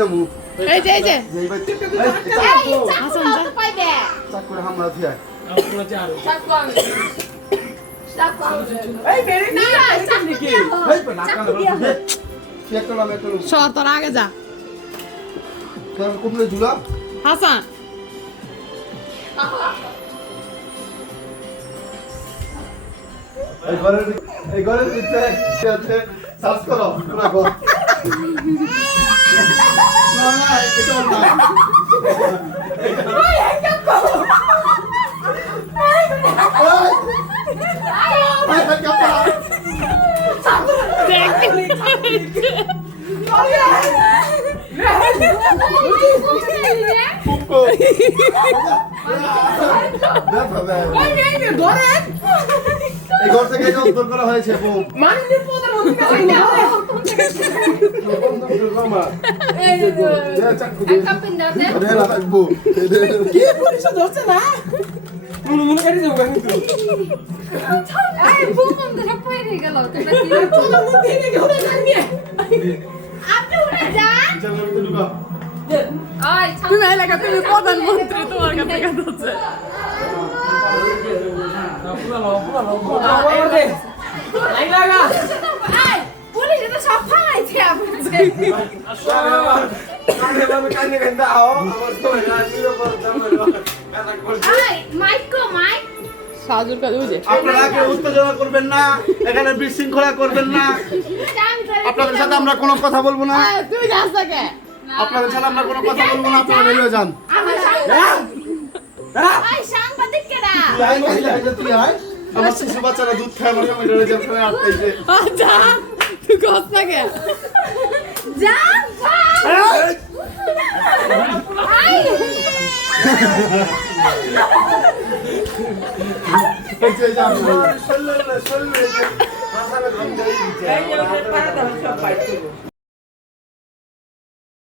যাবো এই যে এই ভাই হাসান যা চাক করে হামলা থিয়া এই বেরে না নাকি এই না কান বলছে কি একটা নাম একটা লোক সর তোর আগে যা তোর কোপলে ঝুলা হাসান এই ঘরের ভিতরে কি আছে সার্চ করো পুরো ঘর না না এটা না এই ঘর থেকে এটা উত্তর করা হয়েছে মাননীয় প্রধানমন্ত্রী কি পরিষদ হচ্ছে না মনে করে যাবো কিন্তু প্রধানমন্ত্রী এনে ঘুরে যান তুমি এলাকা তুমি প্রধানমন্ত্রী তোমার কাছে কথা হচ্ছে সাজুর কাছে বুঝে আপনারা কেউ উত্তেজনা করবেন না এখানে বিশৃঙ্খলা করবেন না আপনাদের সাথে আমরা কোনো কথা বলবো না তুই যাস না আপনাদের সাথে আমরা কোনো কথা বলবো না আপনারা বেরিয়ে যান তুই আয় আমার শিশু বাচ্চারা দুধ খায় আমার আমি রয়ে যাবে আটকাইছে আচ্ছা তুই কস না কে যা চল